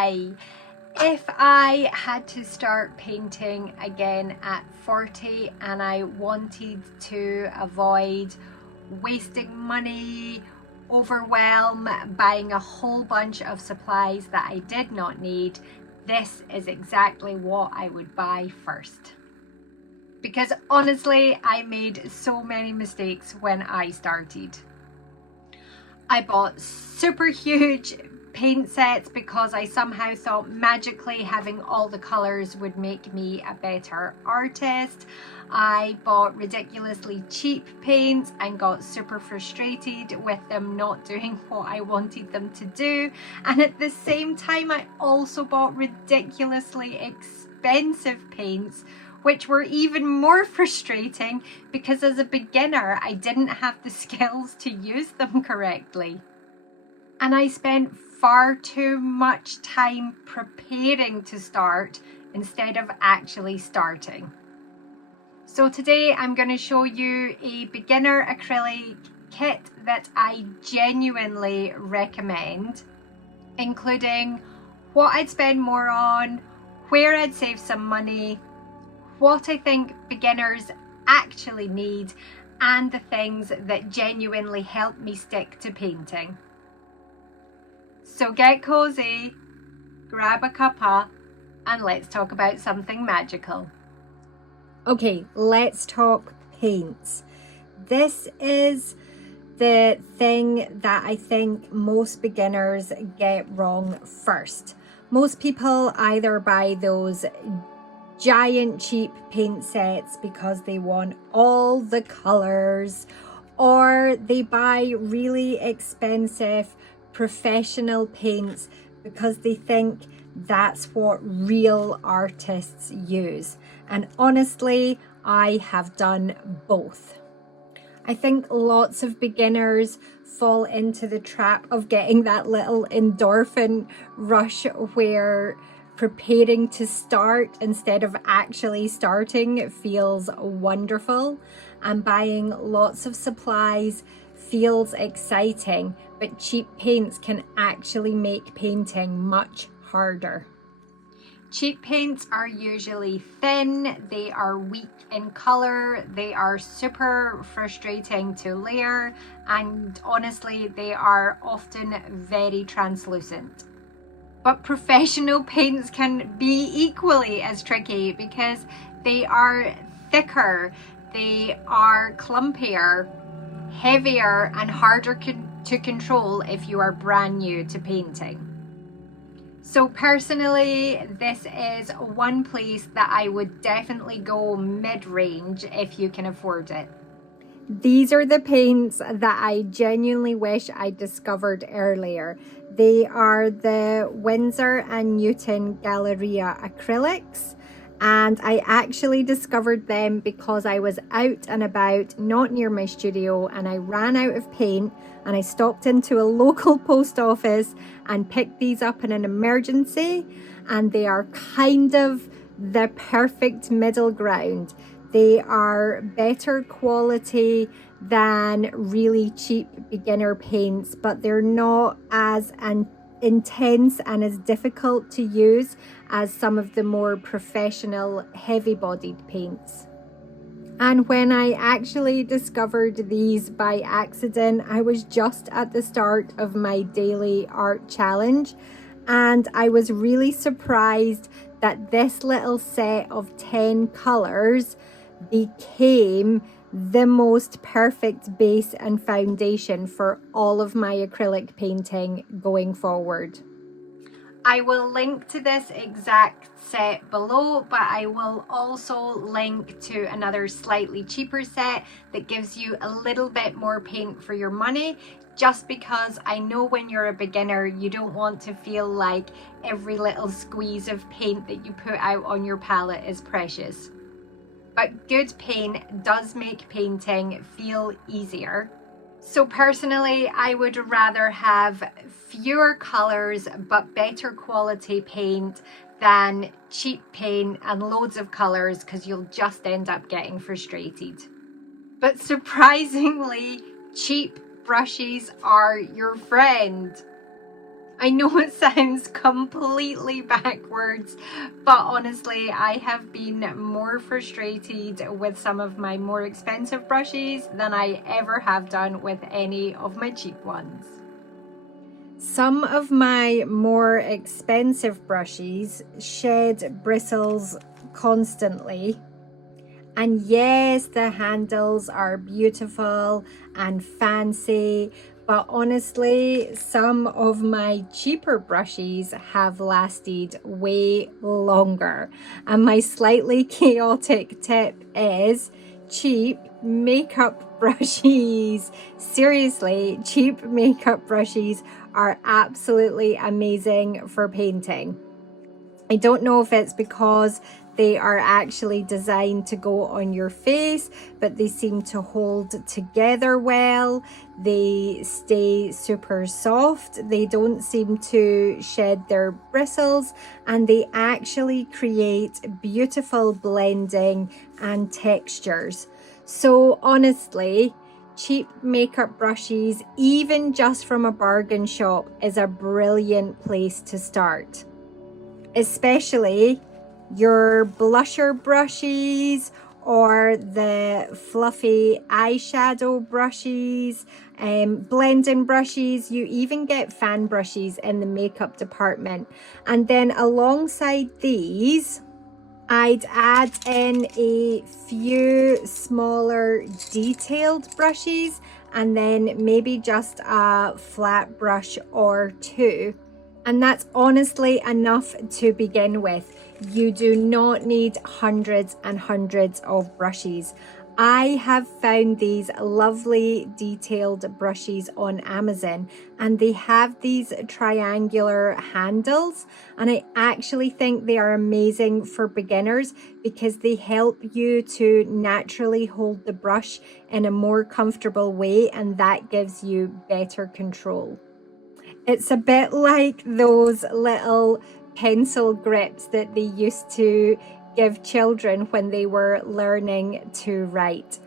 Hi! If I had to start painting again at 40 and I wanted to avoid wasting money, overwhelm, buying a whole bunch of supplies that I did not need, this is exactly what I would buy first. Because honestly, I made so many mistakes when I started. I bought super huge paint sets because I somehow thought magically having all the colors would make me a better artist. I bought ridiculously cheap paints and got super frustrated with them not doing what I wanted them to do. And at the same time, I also bought ridiculously expensive paints, which were even more frustrating because as a beginner, I didn't have the skills to use them correctly. And I spent far too much time preparing to start instead of actually starting. So today I'm going to show you a beginner acrylic kit that I genuinely recommend, including what I'd spend more on, where I'd save some money, what I think beginners actually need, and the things that genuinely help me stick to painting. So get cozy, grab a cuppa, and let's talk about something magical. Okay, let's talk paints. This is the thing that I think most beginners get wrong first. Most people either buy those giant cheap paint sets because they want all the colors, or they buy really expensive professional paints because they think that's what real artists use. And honestly, I have done both. I think lots of beginners fall into the trap of getting that little endorphin rush where preparing to start instead of actually starting feels wonderful, and buying lots of supplies feels exciting, but cheap paints can actually make painting much harder. Cheap paints are usually thin, they are weak in color, they are super frustrating to layer, and honestly, they are often very translucent. But professional paints can be equally as tricky because they are thicker, they are clumpier, heavier, and harder to control if you are brand new to painting. So personally, this is one place that I would definitely go mid-range if you can afford it. These are the paints that I genuinely wish I discovered earlier. They are the Winsor & Newton Galleria acrylics, and I actually discovered them because I was out and about, not near my studio, and I ran out of paint, and I stopped into a local post office and picked these up in an emergency, and they are kind of the perfect middle ground. They are better quality than really cheap beginner paints, but they're not as intense and as difficult to use as some of the more professional heavy-bodied paints. And when I actually discovered these by accident, I was just at the start of my daily art challenge, and I was really surprised that this little set of 10 colors became the most perfect base and foundation for all of my acrylic painting going forward. I will link to this exact set below, but I will also link to another slightly cheaper set that gives you a little bit more paint for your money, just because I know when you're a beginner, you don't want to feel like every little squeeze of paint that you put out on your palette is precious. But good paint does make painting feel easier. So personally, I would rather have fewer colors but better quality paint than cheap paint and loads of colors, because you'll just end up getting frustrated. But surprisingly, cheap brushes are your friend. I know it sounds completely backwards, but honestly, I have been more frustrated with some of my more expensive brushes than I ever have done with any of my cheap ones. Some of my more expensive brushes shed bristles constantly. And yes, the handles are beautiful and fancy, but honestly, some of my cheaper brushes have lasted way longer. And my slightly chaotic tip is cheap makeup brushes. Seriously, cheap makeup brushes are absolutely amazing for painting. I don't know if it's because they are actually designed to go on your face, but they seem to hold together well. They stay super soft. They don't seem to shed their bristles, and they actually create beautiful blending and textures. So honestly, cheap makeup brushes, even just from a bargain shop, is a brilliant place to start. Especially your blusher brushes or the fluffy eyeshadow brushes, blending brushes. You even get fan brushes in the makeup department. And then alongside these, I'd add in a few smaller detailed brushes, and then maybe just a flat brush or two. And that's honestly enough to begin with. You do not need hundreds and hundreds of brushes. I have found these lovely detailed brushes on Amazon, and they have these triangular handles, and I actually think they are amazing for beginners because they help you to naturally hold the brush in a more comfortable way, and that gives you better control. It's a bit like those little pencil grips that they used to give children when they were learning to write.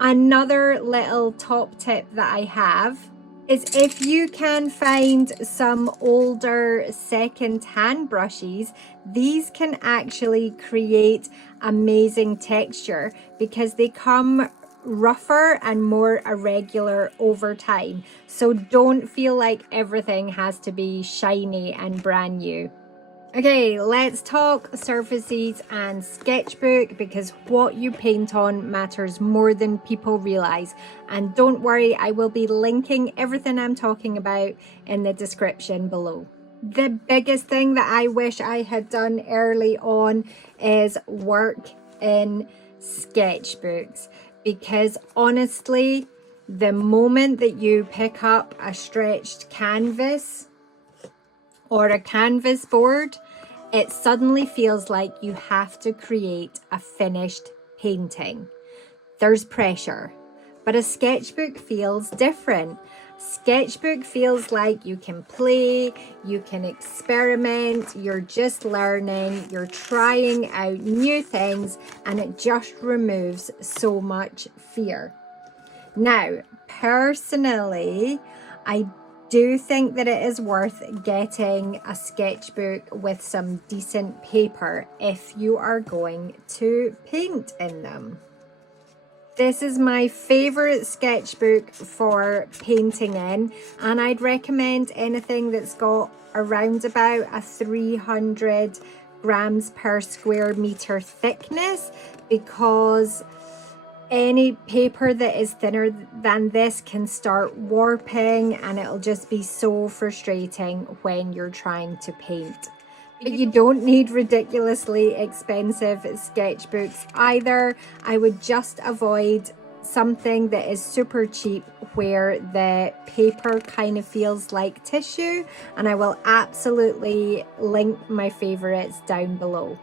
Another little top tip that I have is if you can find some older second-hand brushes, these can actually create amazing texture because they come rougher and more irregular over time. So don't feel like everything has to be shiny and brand new. Okay, let's talk surfaces and sketchbook, because what you paint on matters more than people realize. And don't worry, I will be linking everything I'm talking about in the description below. The biggest thing that I wish I had done early on is work in sketchbooks, because honestly, the moment that you pick up a stretched canvas or a canvas board, it suddenly feels like you have to create a finished painting. There's pressure, but a sketchbook feels different. Sketchbook feels like you can play, you can experiment, you're just learning, you're trying out new things, and it just removes so much fear. Now, personally, I do think that it is worth getting a sketchbook with some decent paper if you are going to paint in them. This is my favorite sketchbook for painting in, and I'd recommend anything that's got around about a 300 grams per square meter thickness, because any paper that is thinner than this can start warping, and it'll just be so frustrating when you're trying to paint. But you don't need ridiculously expensive sketchbooks either. I would just avoid something that is super cheap where the paper kind of feels like tissue, and I will absolutely link my favorites down below.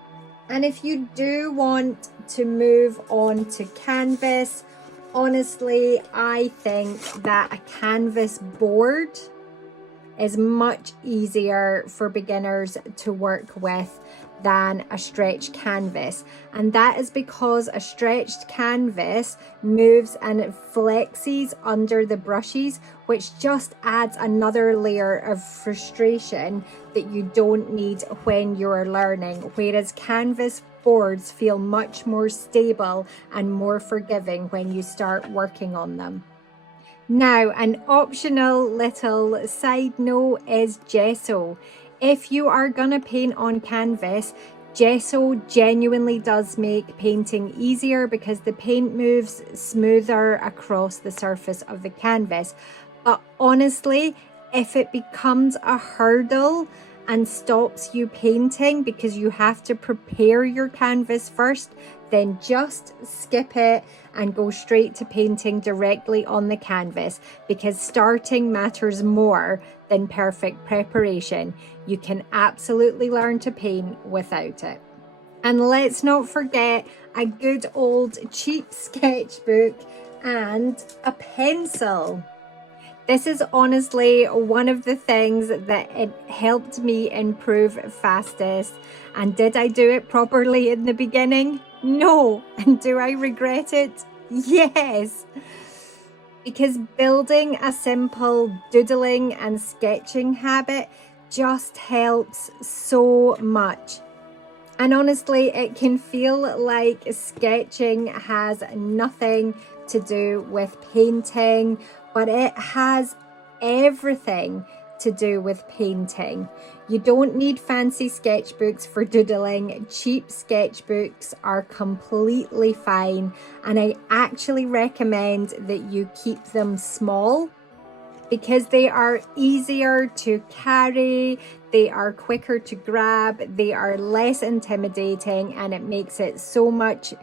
And if you do want to move on to canvas, honestly, I think that a canvas board is much easier for beginners to work with than a stretched canvas, and that is because a stretched canvas moves and it flexes under the brushes, which just adds another layer of frustration that you don't need when you're learning, whereas canvas boards feel much more stable and more forgiving when you start working on them. Now, an optional little side note is gesso. If you are gonna paint on canvas, gesso genuinely does make painting easier because the paint moves smoother across the surface of the canvas. But honestly, if it becomes a hurdle and stops you painting because you have to prepare your canvas first, then just skip it and go straight to painting directly on the canvas, because starting matters more than perfect preparation. You can absolutely learn to paint without it. And let's not forget a good old cheap sketchbook and a pencil. This is honestly one of the things that it helped me improve fastest. And did I do it properly in the beginning? No. And do I regret it? Yes. Because building a simple doodling and sketching habit just helps so much. And honestly, it can feel like sketching has nothing to do with painting, but it has everything to do with painting. You don't need fancy sketchbooks for doodling. Cheap sketchbooks are completely fine, and I actually recommend that you keep them small because they are easier to carry, they are quicker to grab, they are less intimidating, and it makes it so much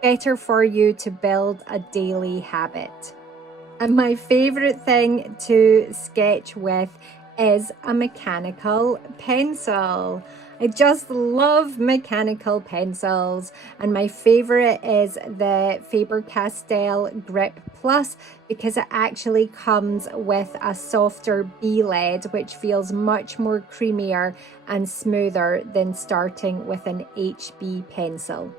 better for you to build a daily habit. And my favorite thing to sketch with is a mechanical pencil. I just love mechanical pencils, and my favorite is the Faber-Castell Grip Plus because it actually comes with a softer B lead, which feels much more creamier and smoother than starting with an HB pencil.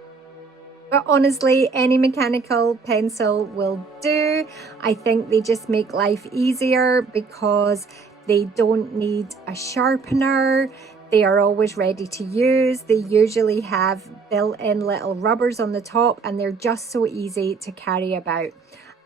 But honestly, any mechanical pencil will do. I think they just make life easier because they don't need a sharpener. They are always ready to use. They usually have built-in little rubbers on the top, and they're just so easy to carry about.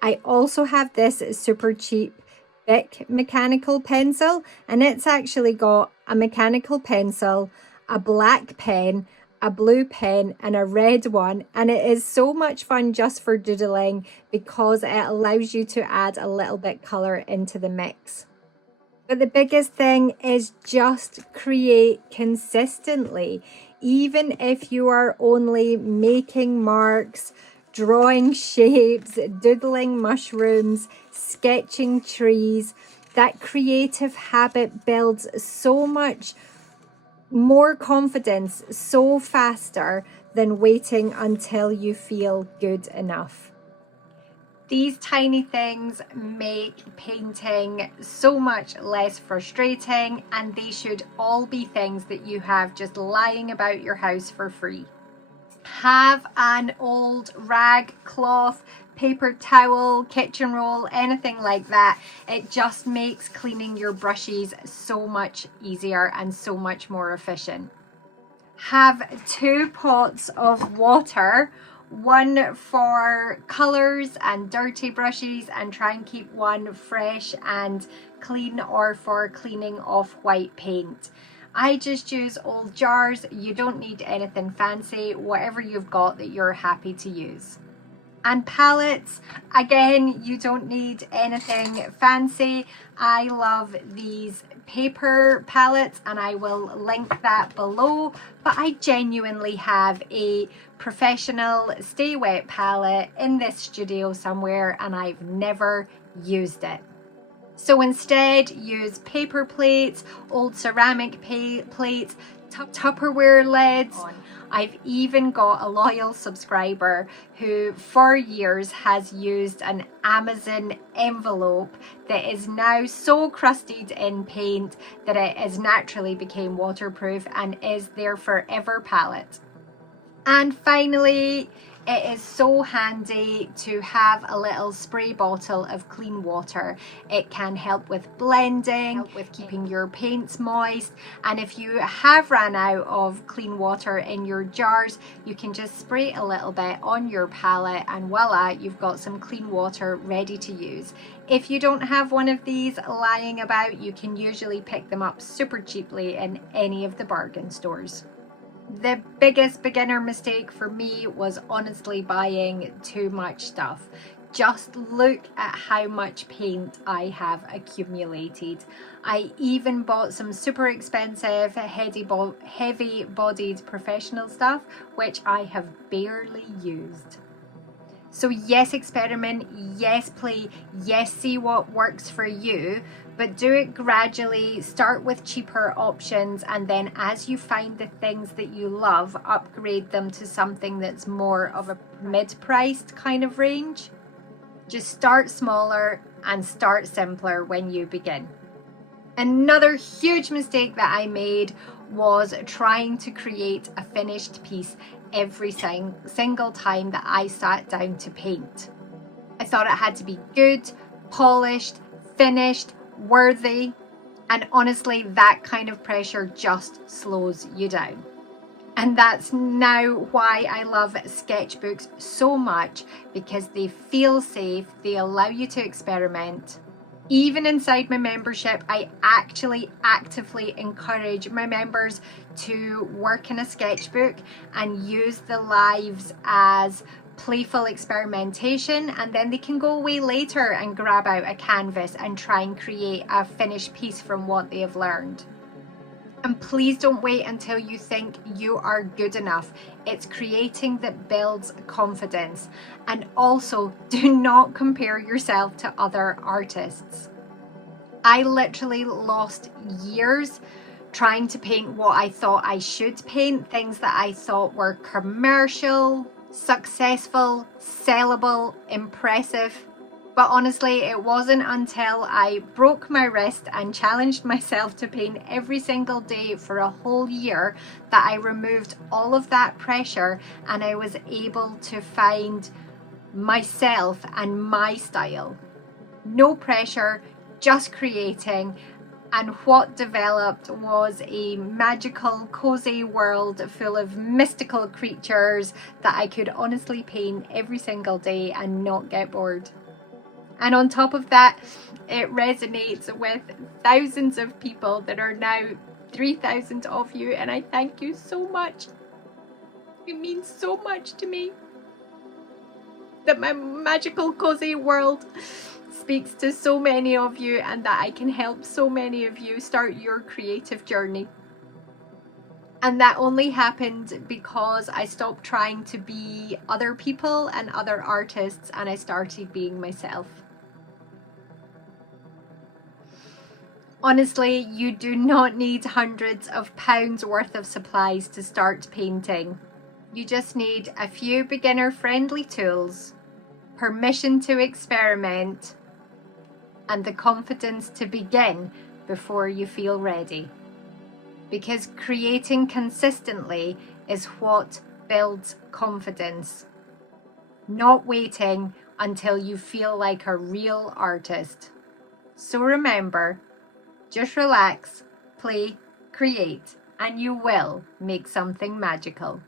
I also have this super cheap Bic mechanical pencil, and it's actually got a mechanical pencil, a black pen, a blue pen and a red one, and it is so much fun just for doodling because it allows you to add a little bit color into the mix. But the biggest thing is just create consistently. Even if you are only making marks, drawing shapes, doodling mushrooms, sketching trees, that creative habit builds so much more confidence so faster than waiting until you feel good enough. These tiny things make painting so much less frustrating, and they should all be things that you have just lying about your house for free. Have an old rag, cloth, paper towel, kitchen roll, anything like that. It just makes cleaning your brushes so much easier and so much more efficient. Have 2 pots of water, one for colors and dirty brushes, and try and keep one fresh and clean or for cleaning off white paint. I just use old jars. You don't need anything fancy, whatever you've got that you're happy to use. And palettes, again, you don't need anything fancy. I love these paper palettes, and I will link that below, but I genuinely have a professional Stay Wet palette in this studio somewhere, and I've never used it. So instead, use paper plates, old ceramic plates, Tupperware lids. I've even got a loyal subscriber who for years has used an Amazon envelope that is now so crusted in paint that it has naturally became waterproof and is their forever palette. And finally, it is so handy to have a little spray bottle of clean water. It can help with blending, with keeping your paints moist, and if you have run out of clean water in your jars, you can just spray a little bit on your palette and voila, you've got some clean water ready to use. If you don't have one of these lying about, you can usually pick them up super cheaply in any of the bargain stores. The biggest beginner mistake for me was honestly buying too much stuff. Just look at how much paint I have accumulated. I even bought some super expensive, heavy-bodied professional stuff, which I have barely used. So yes, experiment, yes, play, yes, see what works for you, but do it gradually. Start with cheaper options, and then as you find the things that you love, upgrade them to something that's more of a mid-priced kind of range. Just start smaller and start simpler when you begin. Another huge mistake that I made was trying to create a finished piece every single time that I sat down to paint. I thought it had to be good, polished, finished, worthy, and honestly that kind of pressure just slows you down. And that's now why I love sketchbooks so much, because they feel safe, they allow you to experiment. Even inside my membership, I actually actively encourage my members to work in a sketchbook and use the lives as playful experimentation, and then they can go away later and grab out a canvas and try and create a finished piece from what they have learned. And please don't wait until you think you are good enough. It's creating that builds confidence. And also, do not compare yourself to other artists. I literally lost years trying to paint what I thought I should paint, things that I thought were commercial, successful, sellable, impressive. But honestly, it wasn't until I broke my wrist and challenged myself to paint every single day for a whole year that I removed all of that pressure and I was able to find myself and my style. No pressure, just creating. And what developed was a magical, cozy world full of mystical creatures that I could honestly paint every single day and not get bored. And on top of that, it resonates with thousands of people that are now 3,000 of you, and I thank you so much. It means so much to me that my magical cozy world speaks to so many of you and that I can help so many of you start your creative journey. And that only happened because I stopped trying to be other people and other artists and I started being myself. Honestly, you do not need hundreds of pounds worth of supplies to start painting. You just need a few beginner-friendly tools, permission to experiment, and the confidence to begin before you feel ready. Because creating consistently is what builds confidence, not waiting until you feel like a real artist. So remember, just relax, play, create, and you will make something magical.